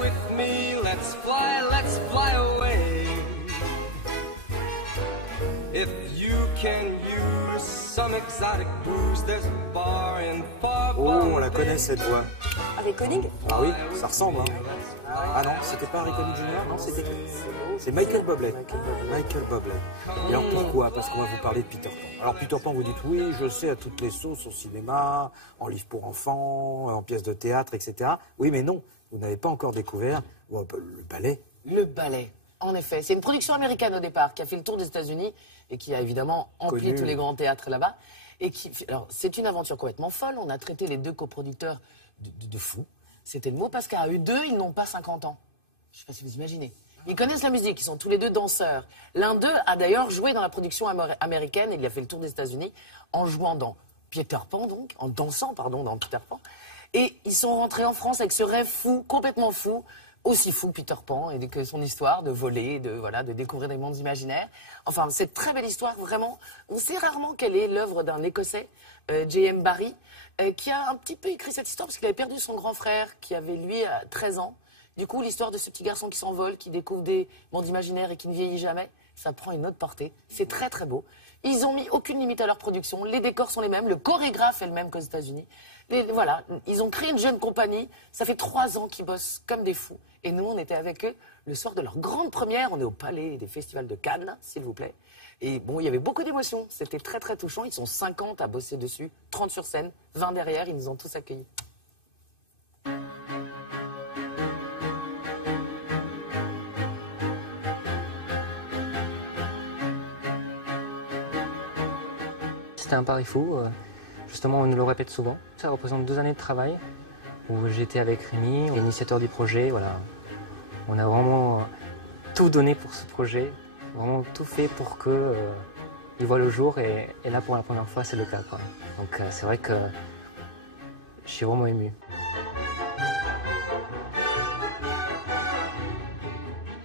with me, let's fly away. If you can use some exotic booze, there's a bar in far. Oh, on la connaît cette voix. Avec Koenig? Ah oui, ça ressemble. Hein. Ah non, c'était pas Harry Connick Jr. Non, c'est Michael Bublé. Michael Bublé. Et alors pourquoi? Parce qu'on va vous parler de Peter Pan. Alors Peter Pan, vous dites oui, je sais, à toutes les sauces, au cinéma, en livre pour enfants, en pièces de théâtre, etc. Oui, mais non, vous n'avez pas encore découvert le ballet. Le ballet, en effet. C'est une production américaine au départ, qui a fait le tour des États-Unis et qui a évidemment empli tous les grands théâtres là-bas. Alors, c'est une aventure complètement folle. On a traité les deux coproducteurs de fous. C'était le mot parce qu'à eux deux, ils n'ont pas 50 ans. Je ne sais pas si vous imaginez. Ils connaissent la musique, ils sont tous les deux danseurs. L'un d'eux a d'ailleurs joué dans la production américaine, et il a fait le tour des États-Unis en jouant dans Peter Pan, donc, en dansant, pardon, dans Peter Pan. Et ils sont rentrés en France avec ce rêve fou, complètement fou, aussi fou Peter Pan, et que son histoire de voler, de découvrir des mondes imaginaires. Enfin, cette très belle histoire, vraiment. On sait rarement quelle est l'œuvre d'un Écossais, J.M. Barrie, qui a un petit peu écrit cette histoire parce qu'il avait perdu son grand frère, qui avait, lui, 13 ans. Du coup, l'histoire de ce petit garçon qui s'envole, qui découvre des mondes imaginaires et qui ne vieillit jamais, ça prend une autre portée. C'est très, très beau. Ils n'ont mis aucune limite à leur production. Les décors sont les mêmes. Le chorégraphe est le même qu'aux États-Unis. Voilà, ils ont créé une jeune compagnie. Ça fait 3 ans qu'ils bossent comme des fous. Et nous, on était avec eux le soir de leur grande première. On est au Palais des Festivals de Cannes, s'il vous plaît. Et bon, il y avait beaucoup d'émotions. C'était très, très touchant. Ils sont 50 à bosser dessus, 30 sur scène, 20 derrière. Ils nous ont tous accueillis. C'était un pari fou. Justement, on nous le répète souvent. Ça représente 2 années de travail où j'étais avec Rémi, l'initiateur du projet. Voilà. On a vraiment tout donné pour ce projet, vraiment tout fait pour qu'il voit le jour. Et là, pour la première fois, c'est le cas, quoi. Donc c'est vrai que je suis vraiment ému.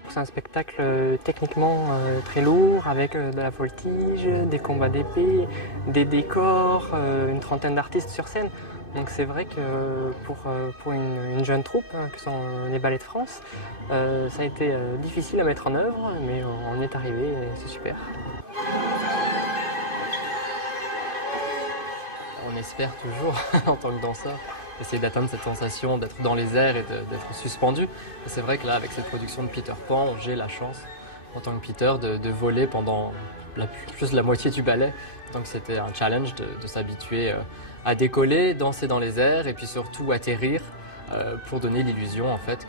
C'est un spectacle techniquement très lourd, avec de la voltige, des combats d'épée, des décors, une trentaine d'artistes sur scène. Donc c'est vrai que pour une jeune troupe, hein, que sont les Ballets de France, ça a été difficile à mettre en œuvre, mais on y est arrivé et c'est super. On espère toujours, en tant que danseur, essayer d'atteindre cette sensation d'être dans les airs et d'être suspendu. Et c'est vrai que là, avec cette production de Peter Pan, j'ai la chance, en tant que Peter, de voler pendant plus de la moitié du ballet. Donc c'était un challenge de s'habituer à décoller, danser dans les airs et puis surtout atterrir pour donner l'illusion en fait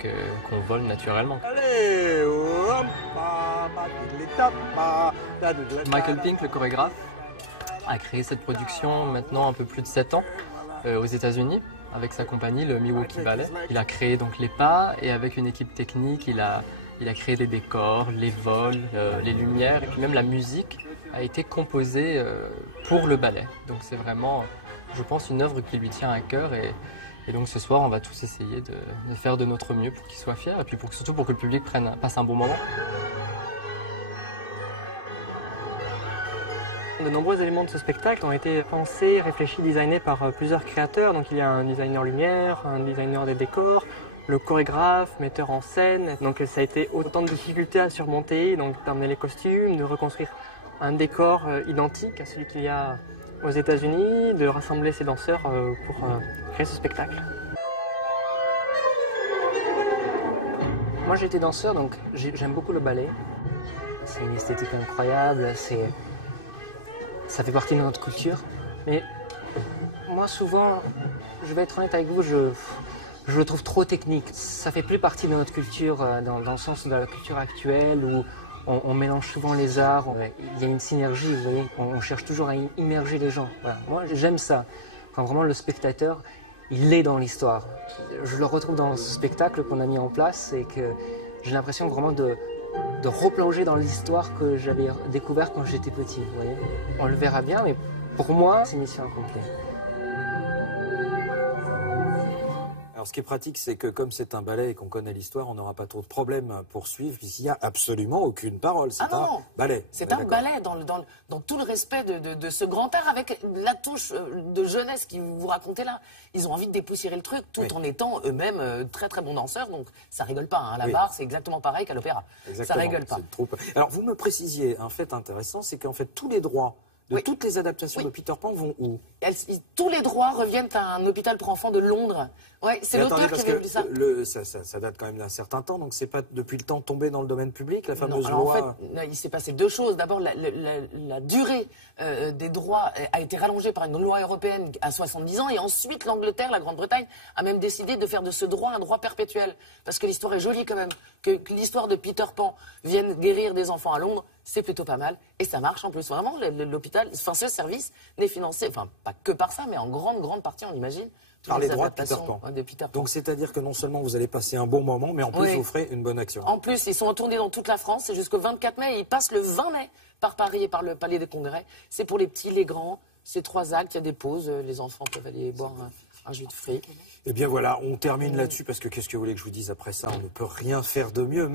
qu'on vole naturellement. Michael Pink, le chorégraphe, a créé cette production maintenant un peu plus de 7 ans aux États-Unis avec sa compagnie, le Milwaukee Ballet. Il a créé donc les pas et avec une équipe technique, il a créé les décors, les vols, les lumières et puis même la musique a été composée pour le ballet. Donc c'est vraiment, je pense, une œuvre qui lui tient à cœur et donc ce soir, on va tous essayer de faire de notre mieux pour qu'il soit fier et puis surtout pour que le public passe un bon moment. De nombreux éléments de ce spectacle ont été pensés, réfléchis, designés par plusieurs créateurs. Donc il y a un designer lumière, un designer des décors, le chorégraphe, metteur en scène. Donc ça a été autant de difficultés à surmonter, donc d'amener les costumes, de reconstruire un décor identique à celui qu'il y a aux États-Unis, de rassembler ces danseurs pour créer ce spectacle. Moi j'étais danseur, donc j'aime beaucoup le ballet. C'est une esthétique incroyable, ça fait partie de notre culture. Mais moi souvent, je vais être honnête avec vous, je le trouve trop technique. Ça fait plus partie de notre culture dans le sens de la culture actuelle où on mélange souvent les arts, il y a une synergie, vous voyez, on cherche toujours à immerger les gens. Voilà. Moi j'aime ça, quand vraiment le spectateur, il est dans l'histoire. Je le retrouve dans ce spectacle qu'on a mis en place et que j'ai l'impression vraiment de replonger dans l'histoire que j'avais découvert quand j'étais petit. Vous voyez. On le verra bien, mais pour moi, c'est mission accomplie. Alors, ce qui est pratique, c'est que comme c'est un ballet et qu'on connaît l'histoire, on n'aura pas trop de problèmes pour suivre, puisqu'il n'y a absolument aucune parole. C'est un ballet. C'est un ballet dans tout le respect de ce grand art, avec la touche de jeunesse qu'ils vous racontez là. Ils ont envie de dépoussiérer le truc, tout en étant eux-mêmes très très bons danseurs. Donc ça rigole pas. Hein. À la barre, c'est exactement pareil qu'à l'opéra. Ça rigole pas. Alors, vous me précisiez un fait intéressant, c'est qu'en fait, tous les droits de toutes les adaptations de Peter Pan vont où? Tous les droits reviennent à un hôpital pour enfants de Londres. Ouais, c'est l'auteur qui avait voulu ça. Ça date quand même d'un certain temps, donc c'est pas depuis le temps tombé dans le domaine public, la fameuse loi. En fait, il s'est passé deux choses. D'abord, la durée des droits a été rallongée par une loi européenne à 70 ans, et ensuite l'Angleterre, la Grande-Bretagne, a même décidé de faire de ce droit un droit perpétuel. Parce que l'histoire est jolie quand même. Que l'histoire de Peter Pan vienne guérir des enfants à Londres, c'est plutôt pas mal. Et ça marche en plus. Vraiment, l'hôpital, enfin ce service n'est financé, enfin pas que par ça, mais en grande partie, on imagine, par les droits de Peter Pan. Donc c'est-à-dire que non seulement vous allez passer un bon moment, mais en plus vous ferez une bonne action. En plus, ils sont en tournée dans toute la France, c'est jusqu'au 24 mai, et ils passent le 20 mai par Paris et par le Palais des Congrès. C'est pour les petits, les grands, c'est 3 actes, il y a des pauses, les enfants peuvent aller boire un jus de fruits. Eh bien voilà, on termine là-dessus, parce que qu'est-ce que vous voulez que je vous dise après ça, on ne peut rien faire de mieux.